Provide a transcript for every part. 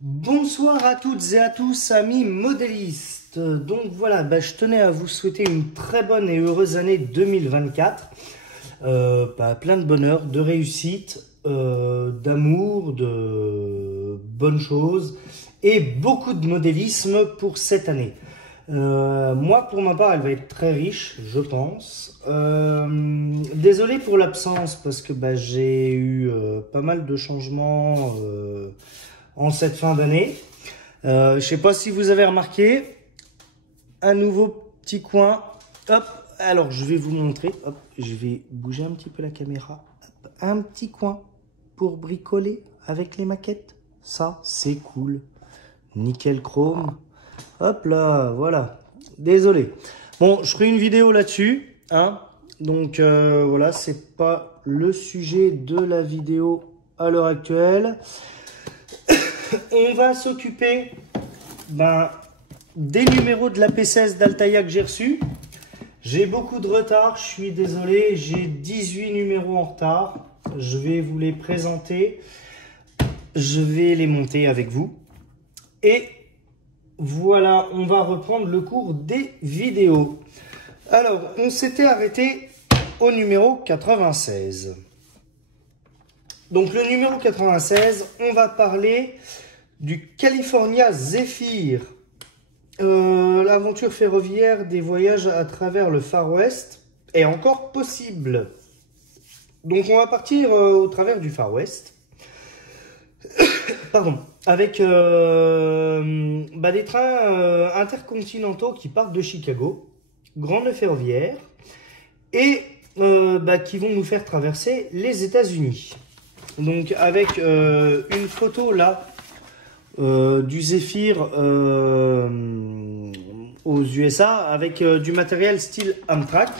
Bonsoir à toutes et à tous, amis modélistes. Donc voilà, je tenais à vous souhaiter une très bonne et heureuse année 2024. Plein de bonheur, de réussite, d'amour, de bonnes choses et beaucoup de modélisme pour cette année. Moi, pour ma part, elle va être très riche, je pense. Désolé pour l'absence parce que j'ai eu pas mal de changements en cette fin d'année. Je sais pas si vous avez remarqué, un nouveau petit coin. Hop, alors je vais vous montrer. Hop, je vais bouger un petit peu la caméra. Hop, un petit coin pour bricoler avec les maquettes. Ça, c'est cool. Nickel chrome. Hop là, voilà. Désolé. Bon, je ferai une vidéo là-dessus, hein. Donc voilà, c'est pas le sujet de la vidéo à l'heure actuelle. On va s'occuper des numéros de la P16 d'Altaïa que j'ai reçus. J'ai beaucoup de retard, je suis désolé, j'ai 18 numéros en retard. Je vais vous les présenter, je vais les monter avec vous. Et voilà, on va reprendre le cours des vidéos. Alors, on s'était arrêté au numéro 96. Donc le numéro 96, on va parler du California Zephyr, l'aventure ferroviaire des voyages à travers le Far West est encore possible. Donc on va partir au travers du Far West, pardon, avec des trains intercontinentaux qui partent de Chicago, grand nœud ferroviaire, et qui vont nous faire traverser les États-Unis. Donc avec une photo là du Zephyr aux USA avec du matériel style Amtrak.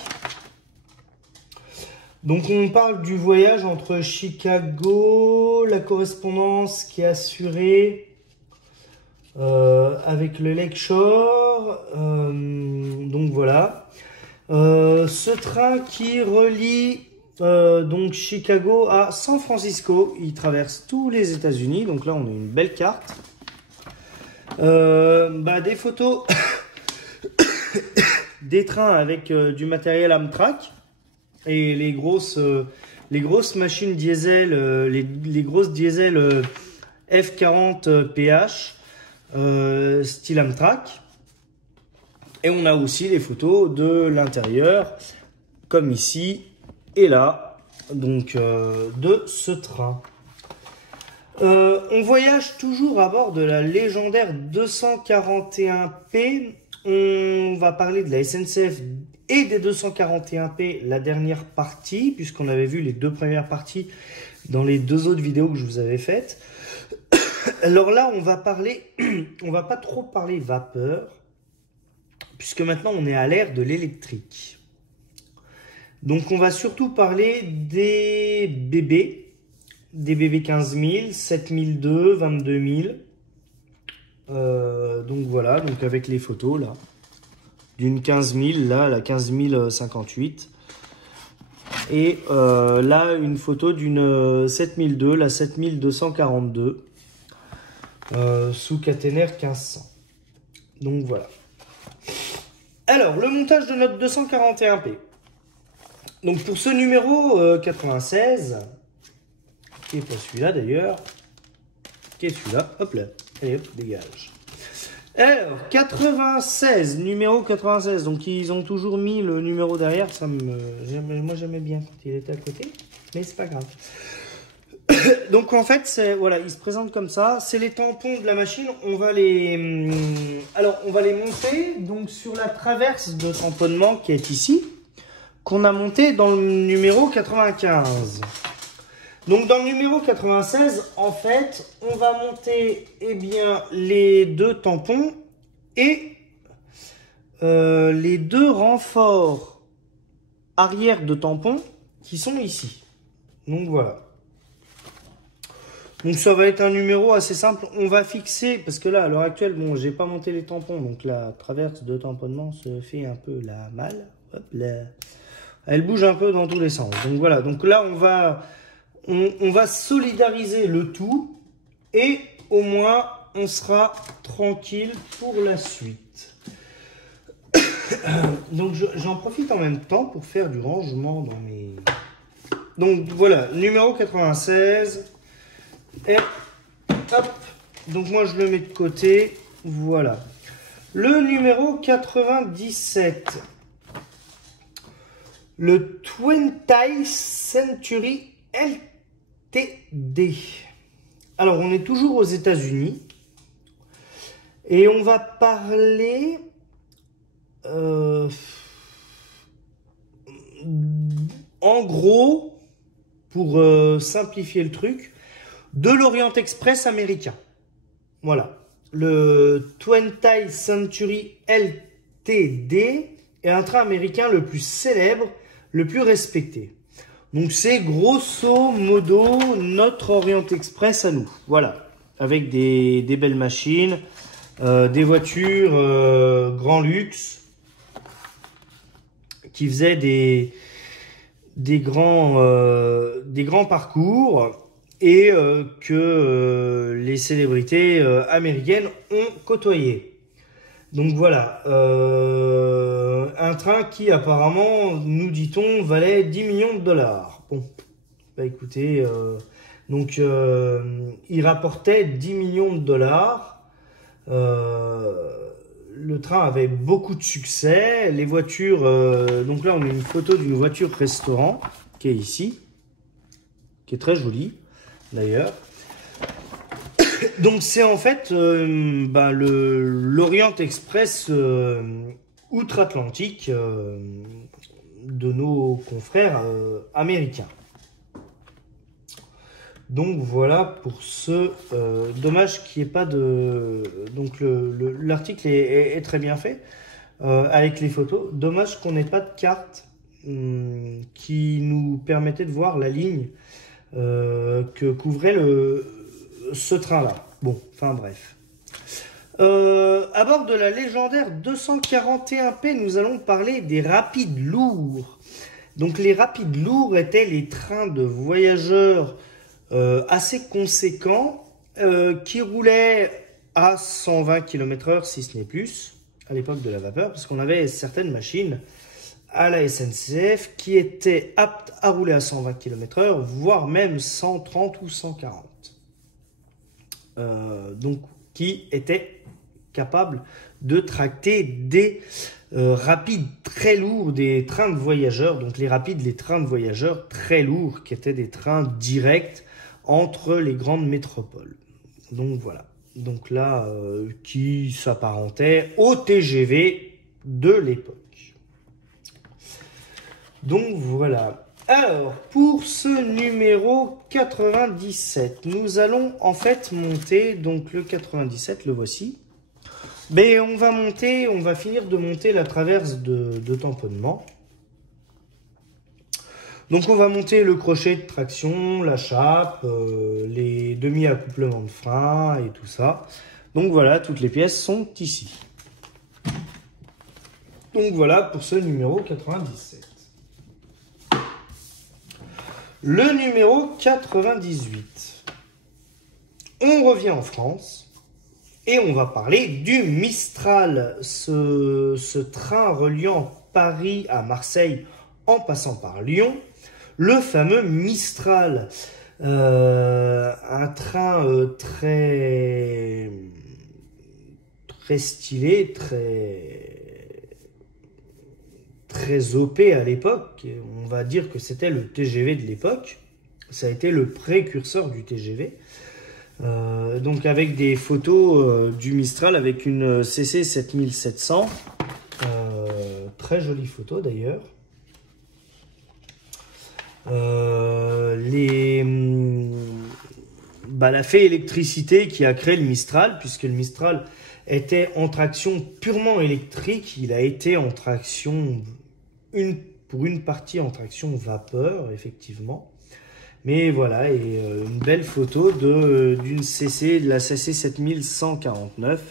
Donc on parle du voyage entre Chicago, la correspondance qui est assurée avec le Lakeshore. Donc voilà. Ce train qui relie donc Chicago à San Francisco, il traverse tous les États-Unis. Donc là, on a une belle carte. Des photos des trains avec du matériel Amtrak et les grosses machines diesel, les grosses diesel F40 PH style Amtrak. Et on a aussi les photos de l'intérieur, comme ici. Et là, donc, de ce train. On voyage toujours à bord de la légendaire 241P. On va parler de la SNCF et des 241P, la dernière partie, puisqu'on avait vu les deux premières parties dans les deux autres vidéos que je vous avais faites. Alors là, on va pas trop parler vapeur, puisque maintenant on est à l'ère de l'électrique. Donc on va surtout parler des BB 15000, 7002, 22000. Donc voilà, donc avec les photos là, d'une 15000, là la 15058. Et là une photo d'une 7002, la 7242, sous caténaire 1500. Donc voilà. Alors le montage de notre 241P. Donc pour ce numéro 96, qui est pas celui-là d'ailleurs, qui est celui-là, hop là, allez hop, dégage. Alors 96, numéro 96, donc ils ont toujours mis le numéro derrière, moi j'aimais bien quand il était à côté, mais c'est pas grave. Donc en fait, voilà, il se présente comme ça, c'est les tampons de la machine, on va les monter donc sur la traverse de tamponnement qui est ici, qu'on a monté dans le numéro 95. Donc dans le numéro 96, en fait, on va monter les deux tampons et les deux renforts arrière de tampons qui sont ici. Donc voilà. Donc ça va être un numéro assez simple. On va fixer, parce que là, à l'heure actuelle, bon, j'ai pas monté les tampons, donc la traverse de tamponnement se fait un peu la malle. Hop là. Elle bouge un peu dans tous les sens. Donc voilà, donc là on va solidariser le tout et au moins on sera tranquille pour la suite. Donc j'en profite en même temps pour faire du rangement dans mes... Donc voilà, numéro 96. Et hop, donc moi je le mets de côté. Voilà. Le numéro 97. Le 20th Century LTD. Alors on est toujours aux États-Unis. Et on va parler... en gros, pour simplifier le truc, de l'Orient Express américain. Voilà. Le 20th Century LTD est un train américain le plus célèbre, le plus respecté. Donc c'est grosso modo notre Orient Express à nous. Voilà. Avec des belles machines, des voitures grand luxe qui faisaient des grands parcours et que les célébrités américaines ont côtoyé. Donc voilà, un train qui apparemment, nous dit-on, valait 10 millions de dollars. Bon, bah écoutez, il rapportait 10 millions de dollars. Le train avait beaucoup de succès. Les voitures, donc là on a une photo d'une voiture restaurant qui est ici, qui est très jolie d'ailleurs. Donc c'est en fait l'Orient Express outre-Atlantique de nos confrères américains. Donc voilà pour ce dommage qu'il n'y ait pas de... Donc l'article est très bien fait avec les photos. Dommage qu'on n'ait pas de carte qui nous permettait de voir la ligne que couvrait ce train-là. Bon, enfin bref. À bord de la légendaire 241P, nous allons parler des rapides lourds. Donc les rapides lourds étaient les trains de voyageurs assez conséquents qui roulaient à 120 km/h, si ce n'est plus, à l'époque de la vapeur, parce qu'on avait certaines machines à la SNCF qui étaient aptes à rouler à 120 km/h, voire même 130 ou 140. Donc qui étaient capables de tracter des rapides très lourds, des trains de voyageurs. Donc les rapides, les trains de voyageurs très lourds, qui étaient des trains directs entre les grandes métropoles. Donc voilà. Donc là, qui s'apparentait au TGV de l'époque. Donc voilà. Alors, pour ce numéro 97, nous allons en fait monter, donc le 97, le voici. Mais on va finir de monter la traverse de tamponnement. Donc on va monter le crochet de traction, la chape, les demi-accouplements de frein et tout ça. Donc voilà, toutes les pièces sont ici. Donc voilà pour ce numéro 97. Le numéro 98. On revient en France et on va parler du Mistral, ce train reliant Paris à Marseille en passant par Lyon. Le fameux Mistral, un train très stylé, très OP à l'époque. On va dire que c'était le TGV de l'époque. Ça a été le précurseur du TGV. Donc avec des photos du Mistral avec une CC 7700. Très jolie photo d'ailleurs. La fée électricité qui a créé le Mistral, puisque le Mistral était en traction purement électrique, il a été en traction, pour une partie en traction vapeur, effectivement. Mais voilà, et une belle photo d'une CC, de la CC 7149,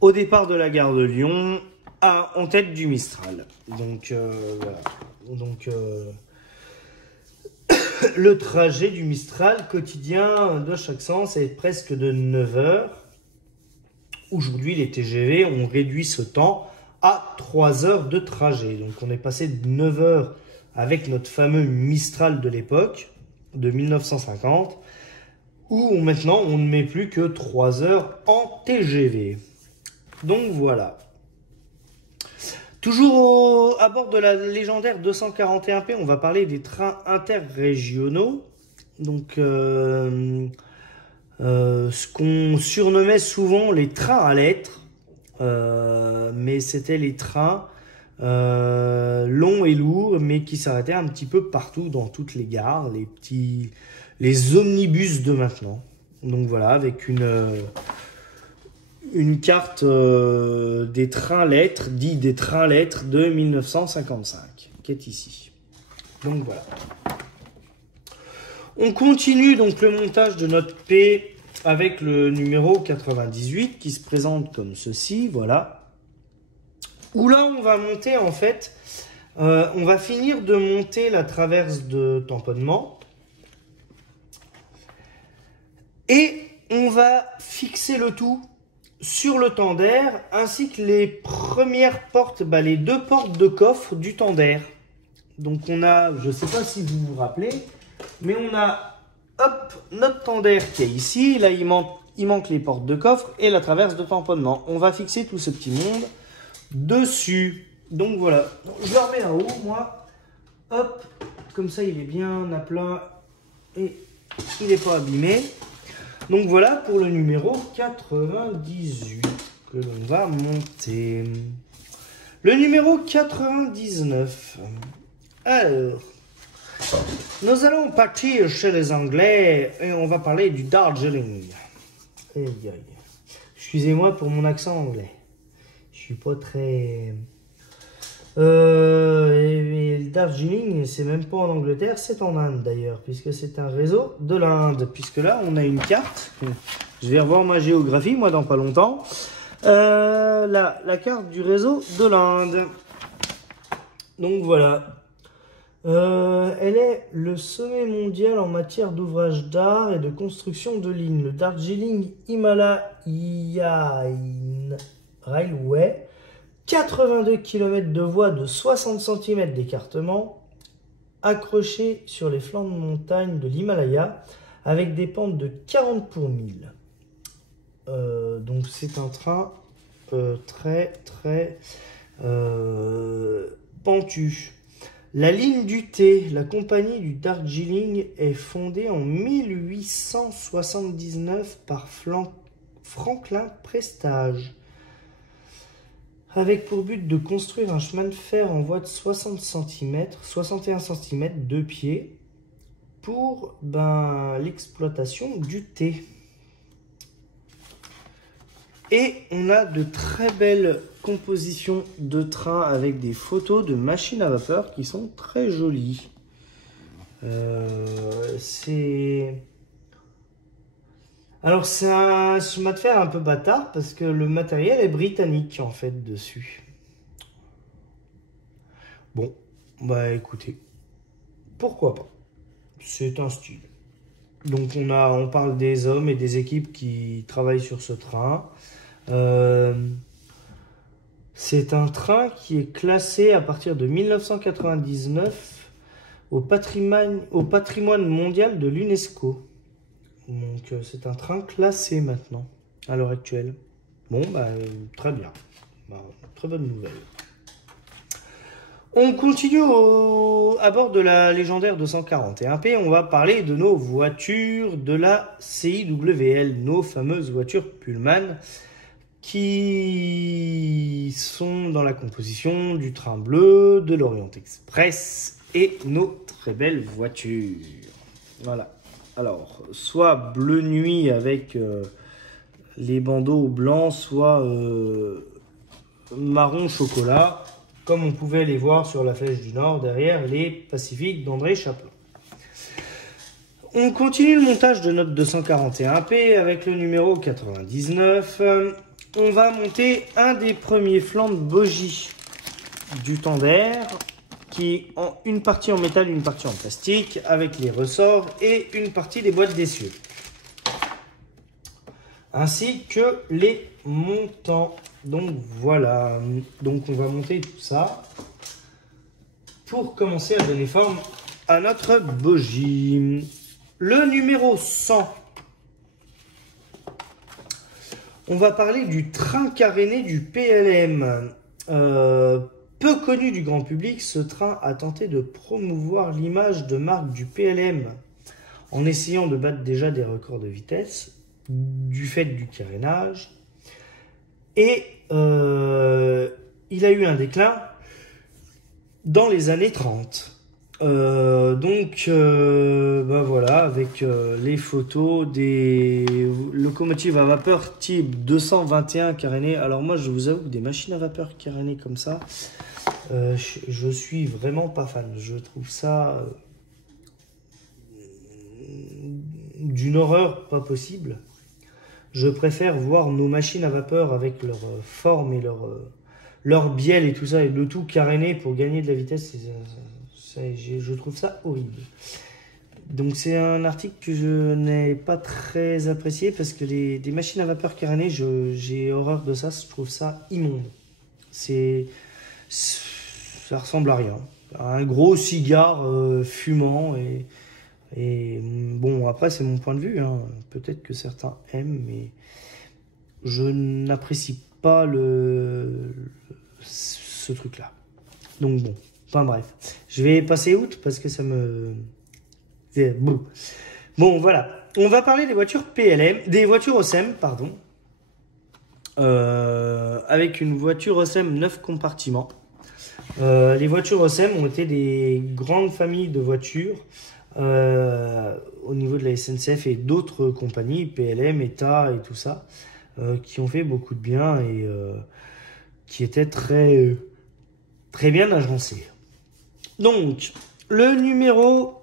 au départ de la gare de Lyon, en tête du Mistral. Donc voilà. Donc le trajet du Mistral quotidien de chaque sens est presque de 9 heures. Aujourd'hui, les TGV ont réduit ce temps à 3 heures de trajet. Donc on est passé de 9 heures avec notre fameux Mistral de l'époque, de 1950, où maintenant on ne met plus que 3 heures en TGV. Donc voilà. Toujours à bord de la légendaire 241P, on va parler des trains interrégionaux. Donc ce qu'on surnommait souvent les trains à lettres, mais c'était les trains longs et lourds, mais qui s'arrêtaient un petit peu partout dans toutes les gares, les omnibus de maintenant. Donc voilà, avec une carte des trains lettres, dit des trains lettres de 1955, qui est ici. Donc voilà. On continue donc le montage de notre P avec le numéro 98 qui se présente comme ceci, voilà. Où là on va monter en fait, on va finir de monter la traverse de tamponnement. Et on va fixer le tout sur le tender ainsi que les premières portes, les 2 portes de coffre du tender. Donc on a, je ne sais pas si vous vous rappelez, mais on a hop, notre tender qui est ici. Là il manque les portes de coffre et la traverse de tamponnement. On va fixer tout ce petit monde dessus. Donc voilà, je le remets en haut moi. Hop, comme ça il est bien à plat et il n'est pas abîmé. Donc voilà pour le numéro 98 que l'on va monter. Le numéro 99. Alors, nous allons partir chez les Anglais et on va parler du Darjeeling. Excusez-moi pour mon accent anglais. Je suis pas très... le Darjeeling, c'est même pas en Angleterre, c'est en Inde d'ailleurs, puisque c'est un réseau de l'Inde. Puisque là, on a une carte. Je vais revoir ma géographie, moi, dans pas longtemps. Là, la carte du réseau de l'Inde. Donc voilà. Elle est le sommet mondial en matière d'ouvrages d'art et de construction de lignes. Le Darjeeling Himalayan Railway. 82 km de voies de 60 cm d'écartement, accrochées sur les flancs de montagne de l'Himalaya, avec des pentes de 40 pour 1000. Donc c'est un train très pentu. La ligne du thé, la compagnie du Darjeeling, est fondée en 1879 par Franklin Prestage, avec pour but de construire un chemin de fer en voie de 61 cm de pied pour l'exploitation du thé. Et on a de très belles compositions de trains avec des photos de machines à vapeur qui sont très jolies. Alors c'est un chemin de fer un peu bâtard parce que le matériel est britannique en fait dessus. Bon, écoutez, pourquoi pas. C'est un style. Donc on parle des hommes et des équipes qui travaillent sur ce train. C'est un train qui est classé à partir de 1999 au patrimoine mondial de l'UNESCO. Donc c'est un train classé maintenant, à l'heure actuelle. Bon, très bien. Très bonne nouvelle. On continue à bord de la légendaire 241P. On va parler de nos voitures de la CIWL, nos fameuses voitures Pullman, qui sont dans la composition du train bleu, de l'Orient Express et nos très belles voitures. Voilà. Alors, soit bleu nuit avec les bandeaux blancs, soit marron chocolat, comme on pouvait les voir sur la Flèche du Nord, derrière les Pacifiques d'André Chaplin. On continue le montage de notre 241P avec le numéro 99. On va monter un des premiers flancs de bogie du tender, qui est une partie en métal, une partie en plastique, avec les ressorts et une partie des boîtes d'essieu. ainsi que les montants. Donc voilà, donc on va monter tout ça pour commencer à donner forme à notre bogie. Le numéro 100. On va parler du train caréné du PLM. Peu connu du grand public, ce train a tenté de promouvoir l'image de marque du PLM en essayant de battre déjà des records de vitesse du fait du carénage. Et il a eu un déclin dans les années 30. Voilà, avec les photos des locomotives à vapeur type 221 carénées. Alors moi, je vous avoue que des machines à vapeur carénées comme ça, je suis vraiment pas fan. Je trouve ça d'une horreur pas possible. Je préfère voir nos machines à vapeur avec leur forme et leur bielle et tout ça, et le tout caréné pour gagner de la vitesse. Je trouve ça horrible. Donc c'est un article que je n'ai pas très apprécié parce que des machines à vapeur carénées, j'ai horreur de ça. Je trouve ça immonde. Ça ressemble à rien. Un gros cigare fumant et bon, après, c'est mon point de vue, hein. Peut-être que certains aiment, mais je n'apprécie pas ce truc-là. Donc bon, enfin bref. Je vais passer outre parce que ça me... Bon, voilà. On va parler des voitures PLM, des voitures OSEM, pardon. Avec une voiture OSEM 9 compartiments. Les voitures OSEM ont été des grandes familles de voitures au niveau de la SNCF et d'autres compagnies, PLM, État et tout ça, qui ont fait beaucoup de bien et qui étaient très bien agencées. Donc, le numéro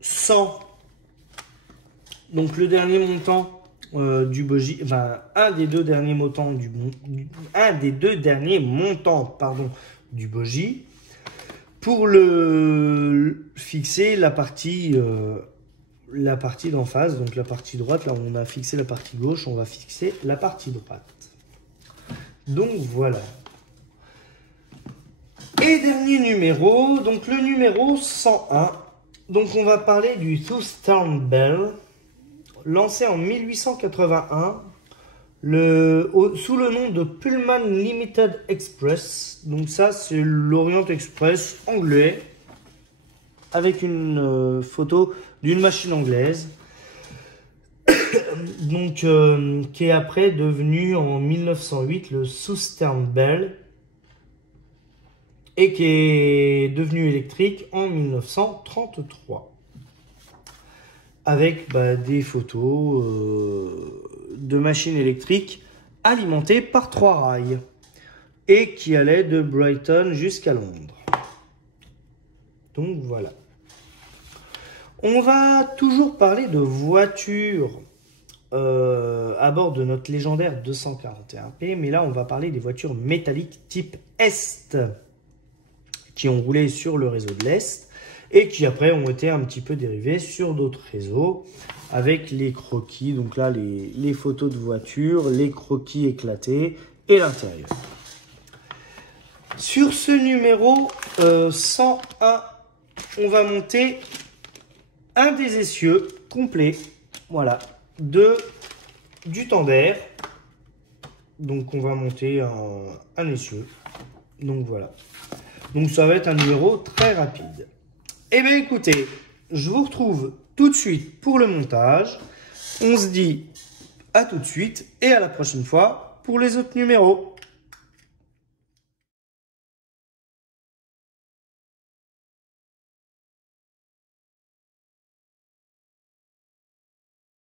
100, donc le dernier montant du bogie, enfin un des deux derniers montants du bogie. Pour le fixer, la partie d'en face, donc la partie droite, là on a fixé la partie gauche, on va fixer la partie droite. Donc voilà. Et dernier numéro, donc le numéro 101. Donc on va parler du Southern Belle, lancé en 1881. Sous le nom de Pullman Limited Express. Donc ça, c'est l'Orient Express anglais, avec une photo d'une machine anglaise. Donc, qui est après devenu en 1908 le Southern Belle, et qui est devenu électrique en 1933. Avec des photos de machines électriques alimentées par 3 rails et qui allaient de Brighton jusqu'à Londres. Donc voilà. On va toujours parler de voitures à bord de notre légendaire 241P, mais là on va parler des voitures métalliques type Est qui ont roulé sur le réseau de l'Est et qui après ont été un petit peu dérivés sur d'autres réseaux avec les croquis, donc là les photos de voitures, les croquis éclatés et l'intérieur. Sur ce numéro 101, on va monter un des essieux complet, voilà, du tender. Donc on va monter un essieu, donc voilà. Donc ça va être un numéro très rapide. Eh bien écoutez, je vous retrouve tout de suite pour le montage. On se dit à tout de suite et à la prochaine fois pour les autres numéros.